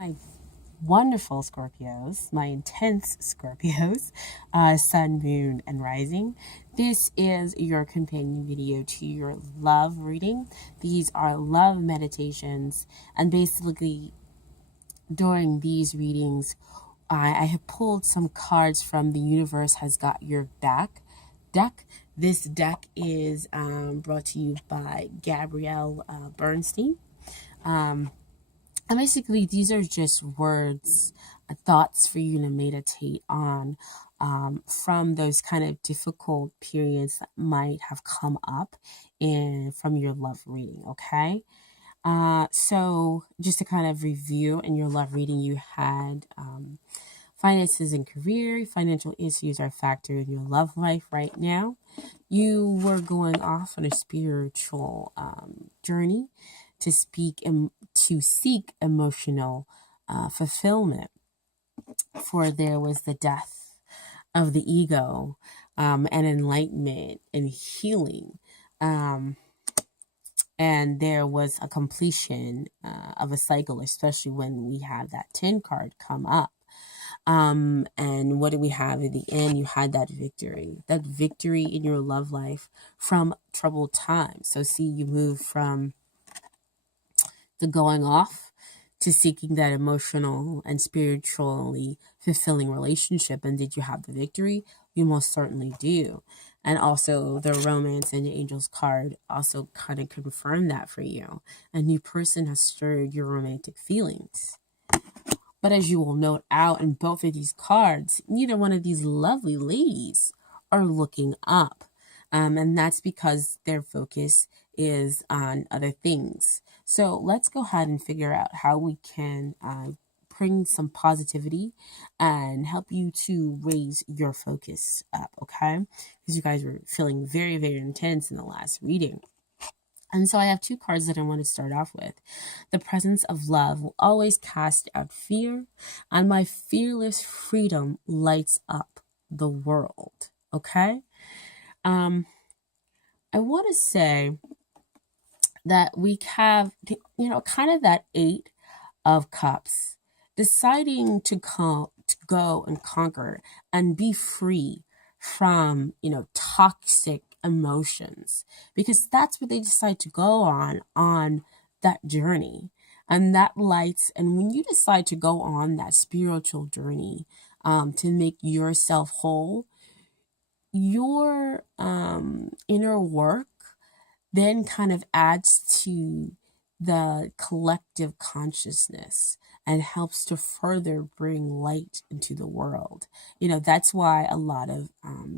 My wonderful Scorpios, my intense Scorpios, Sun, Moon, and Rising. This is your companion video to your love reading. These are love meditations, and basically, during these readings, I have pulled some cards from the Universe Has Got Your Back deck. This deck is brought to you by Gabrielle Bernstein. And basically, these are just words, thoughts for you to meditate on from those kind of difficult periods that might have come up from your love reading, okay? So, just to kind of review, in your love reading, you had finances and career, financial issues are a factor in your love life right now. You were going off on a spiritual journey to seek emotional fulfillment, for there was the death of the ego, and enlightenment and healing, and there was a completion of a cycle, especially when we have that 10 card come up. And what do we have at the end? You had that victory in your love life from troubled times. So see, you move from the going off to seeking that emotional and spiritually fulfilling relationship. And did you have the victory? You most certainly do. And also the romance and the angels card also kind of confirm that for you. A new person has stirred your romantic feelings. But as you will note out in both of these cards, neither one of these lovely ladies are looking up. And that's because their focus is on other things. So let's go ahead and figure out how we can bring some positivity and help you to raise your focus up, okay? Because you guys were feeling very, very intense in the last reading. And so I have two cards that I want to start off with. The presence of love will always cast out fear, and my fearless freedom lights up the world. Okay? I want to say that we have, kind of that 8 of Cups, deciding to go and conquer and be free from, toxic emotions, because that's what they decide to go on that journey. And that lights, and when you decide to go on that spiritual journey, to make yourself whole, your inner work then kind of adds to the collective consciousness and helps to further bring light into the world. That's why a lot of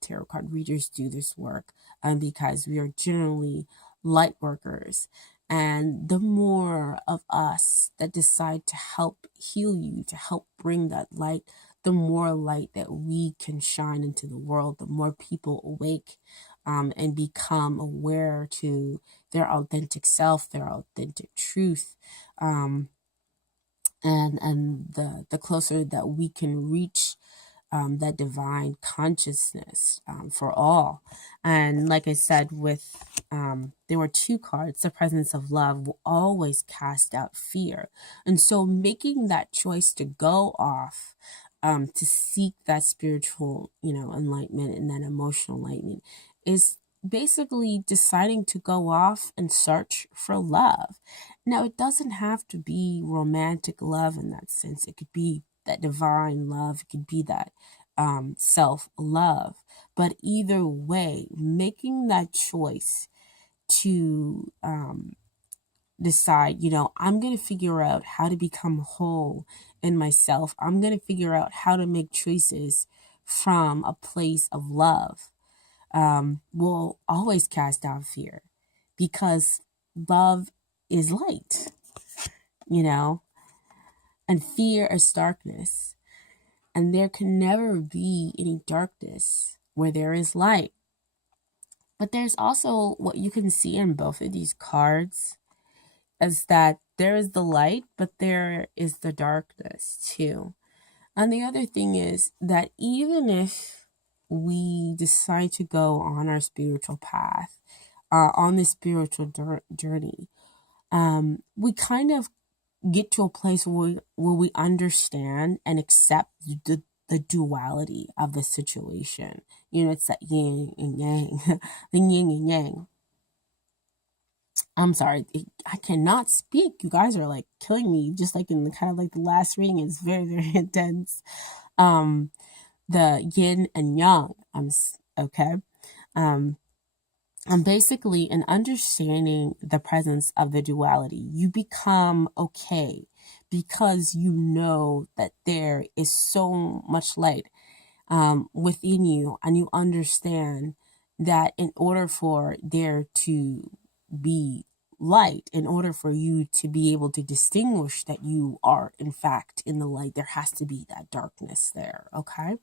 tarot card readers do this work, because we are generally light workers. And the more of us that decide to help heal you, to help bring that light, the more light that we can shine into the world, the more people awake and become aware to their authentic self, their authentic truth, and the closer that we can reach that divine consciousness for all. And like I said, there were 2 cards. The presence of love will always cast out fear, and so making that choice to go off to seek that spiritual, enlightenment and that emotional enlightenment is basically deciding to go off and search for love. Now, it doesn't have to be romantic love in that sense. It could be that divine love. It could be that self-love. But either way, making that choice to decide, I'm going to figure out how to become whole in myself. I'm going to figure out how to make choices from a place of love, will always cast out fear, because love is light, and fear is darkness. And there can never be any darkness where there is light. But there's also what you can see in both of these cards is that there is the light, but there is the darkness too. And the other thing is that even if we decide to go on our spiritual path, on this spiritual journey, we kind of get to a place where we understand and accept the duality of the situation. You know, it's that yin and yang, the yin and yang. I'm sorry, I cannot speak. You guys are like killing me, just like in the kind of like the last reading is very, very intense. The yin and yang. Okay. And basically, in understanding the presence of the duality, you become okay because you know that there is so much light within you, and you understand that in order for there to be light, in order for you to be able to distinguish that you are in fact in the light, there has to be that darkness there. Okay.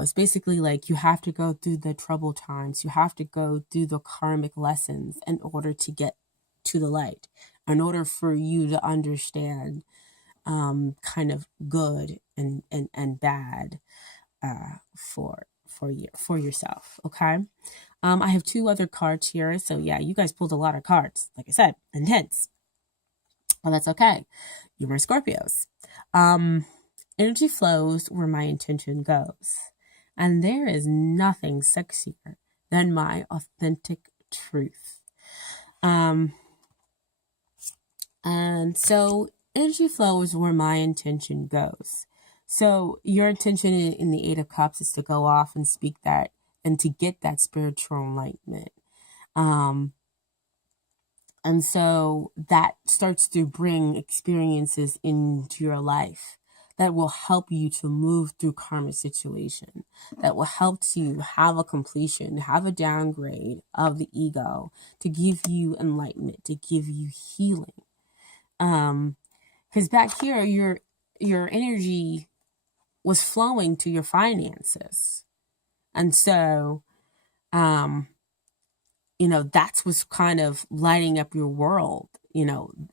It's basically like you have to go through the troubled times. You have to go through the karmic lessons in order to get to the light, in order for you to understand kind of good and bad for yourself. Okay. I have 2 other cards here. So yeah, you guys pulled a lot of cards. Like I said, intense. Well, that's okay. You're my Scorpios. Energy flows where my intention goes. And there is nothing sexier than my authentic truth. And so energy flows where my intention goes. So your intention in the 8 of Cups is to go off and speak that and to get that spiritual enlightenment. And so that starts to bring experiences into your life that will help you to move through karmic situation, that will help you have a completion, have a downgrade of the ego, to give you enlightenment, to give you healing. Because back here, your energy was flowing to your finances. And so, that's what's kind of lighting up your world,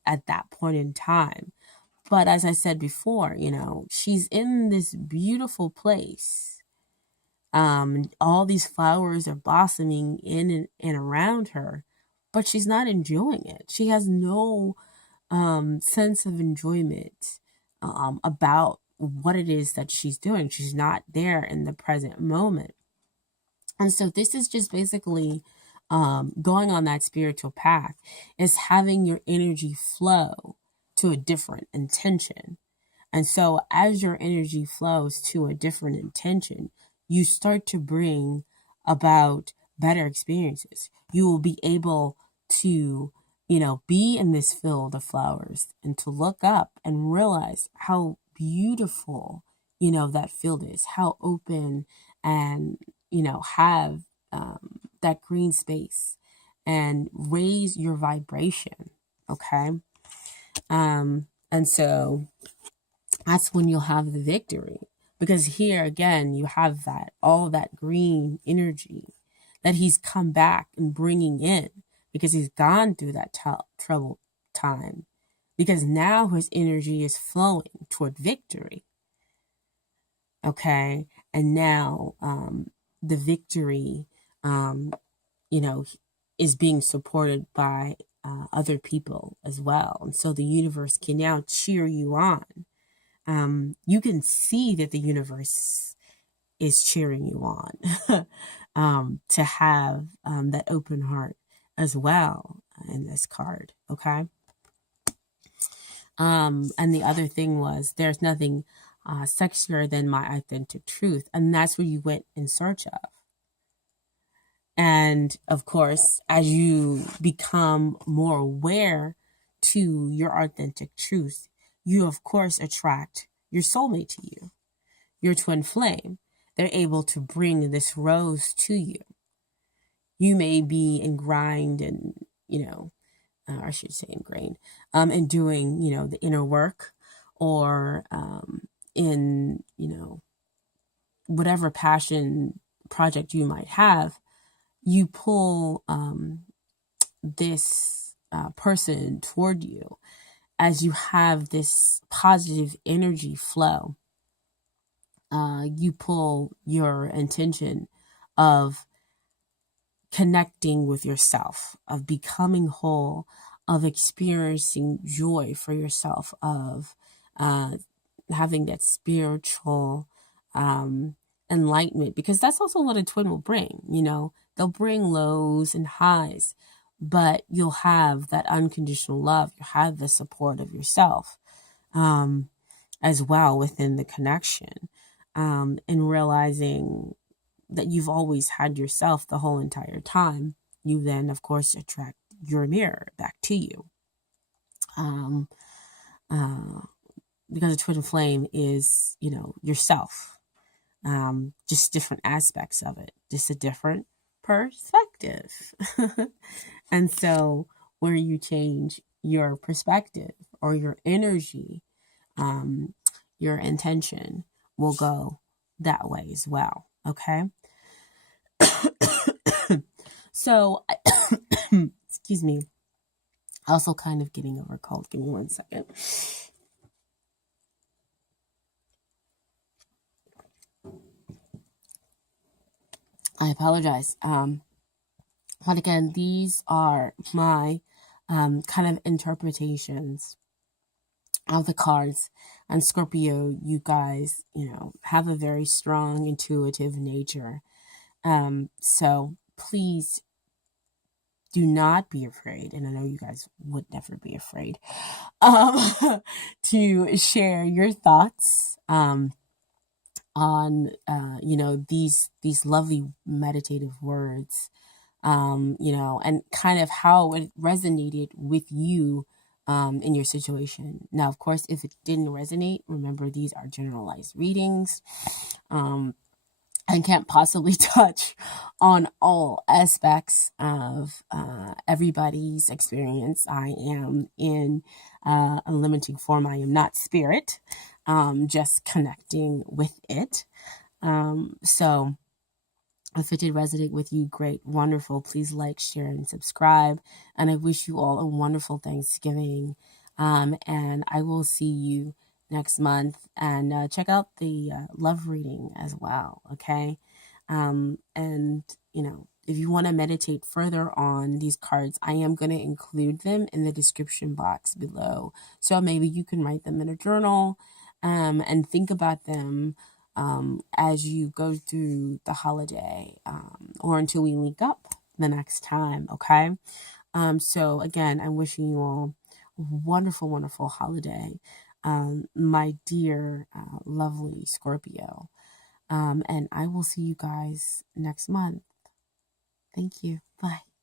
at that point in time. But as I said before, she's in this beautiful place. All these flowers are blossoming in and around her, but she's not enjoying it. She has no sense of enjoyment about what it is that she's doing. She's not there in the present moment. And so this is just basically going on that spiritual path, is having your energy flow to a different intention. And so as your energy flows to a different intention, you start to bring about better experiences. You will be able to, be in this field of flowers and to look up and realize how beautiful, that field is, how open, and, have that green space and raise your vibration. Okay. And so that's when you'll have the victory, because here again, you have all that green energy that he's come back and bringing in, because he's gone through that troubled time, because now his energy is flowing toward victory. Okay. And now, the victory, is being supported by other people as well. And so the universe can now cheer you on. You can see that the universe is cheering you on to have that open heart as well in this card. Okay. And the other thing was, there's nothing sexier than my authentic truth. And that's what you went in search of. And of course, as you become more aware to your authentic truth, you of course attract your soulmate to you, your twin flame. They're able to bring this rose to you. You may be ingrained and, I should say ingrained, in doing, the inner work, or in, whatever passion project you might have. You pull this person toward you as you have this positive energy flow. You pull your intention of connecting with yourself, of becoming whole, of experiencing joy for yourself, of having that spiritual enlightenment, because that's also what a twin will bring. They'll bring lows and highs, but you'll have that unconditional love. You'll have the support of yourself as well within the connection, and realizing that you've always had yourself the whole entire time. You then, of course, attract your mirror back to you. Because a twin flame is, yourself. Just different aspects of it, just a different perspective. And so where you change your perspective or your energy, your intention will go that way as well. Okay. So, excuse me, also kind of getting over a cold. Give me 1 second. I apologize. But again, these are my kind of interpretations of the cards. And Scorpio, you guys, have a very strong intuitive nature. So please do not be afraid. And I know you guys would never be afraid to share your thoughts on these lovely meditative words, and kind of how it resonated with you in your situation. Now, of course, if it didn't resonate, remember these are generalized readings, and can't possibly touch on all aspects of everybody's experience. I am in a limiting form. I am not spirit, just connecting with it. So if it did resonate with you, great, wonderful. Please like, share, and subscribe. And I wish you all a wonderful Thanksgiving. And I will see you next month. And check out the love reading as well, okay? And, if you want to meditate further on these cards, I am going to include them in the description box below. So maybe you can write them in a journal and think about them as you go through the holiday, or until we link up the next time, okay? So again, I'm wishing you all a wonderful, wonderful holiday, my dear, lovely Scorpio. And I will see you guys next month. Thank you. Bye.